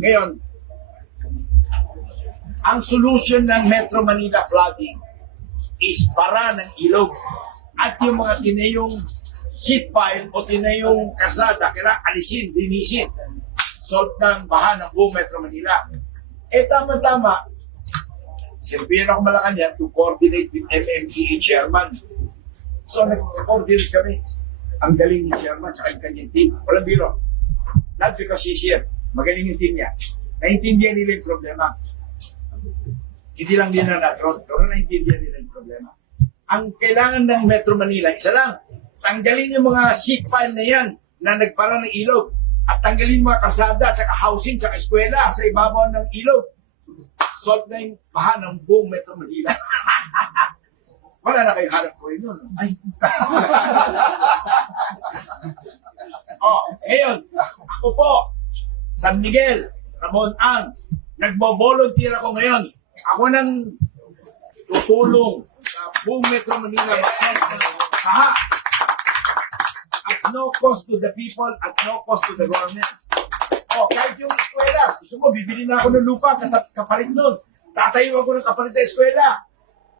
Ngayon, ang solution ng Metro Manila flooding is para ng ilog at yung mga tinayong sheet pile o tinayong kasada, kailangan alisin, linisin. Solve ng baha ng buong Metro Manila. Eh tama-tama, sinabihan ako Malacanang to coordinate with MMDA chairman. So nag-coordinate kami. Ang galing ni chairman sa kanyang team. Walang biro. Not because he's here. Magaling yung team niya. Naintindihan nila yung problema. Hindi lang din na natron, pero naintindihan nila yung problema. Ang kailangan ng Metro Manila, isa lang, tanggalin yung mga sheet pile na yan na nagpara ng ilog at tanggalin mga kasada at saka housing at eskwela sa ibabaw ng ilog. Solve na yung baha ng buong Metro Manila. Wala na kayo harap ko yun. Ay. oh, ngayon, ako po, San Miguel, Ramon Ang, nagbo-volunteer ako ngayon. Ako nang tutulong sa buong Metro Manila baha at no cost to the people at no cost to the government. Oh, kahit yung eskwela, gusto mo, bibili na ako ng lupa, kapalit nun. Tatayo ako ng kapalit na eskwela.